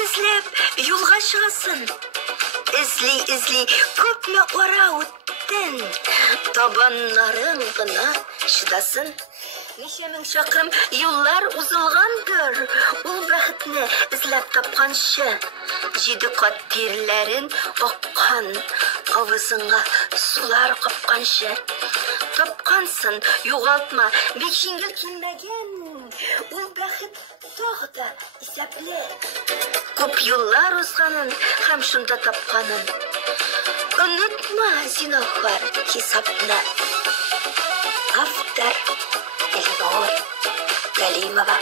Бәхет эзләп юлга чыгасың. Эзли, күпме ара үттең. Табаннарың гына шыдасын. Ничә мең чакрым юллар узылгандыр. Ул бәхетне эзләп тапканчы. 7 кат тирләрен аккан, авызыңа сулар капканчы. Тапкансың, югалтма, бик җиңел килмәгән. Ул бәхет тагы да исәпле. Күп юллар узганын һәм шунда тапканын. Онытма, зинахар, хисапны. Автор Эльнур Галимова.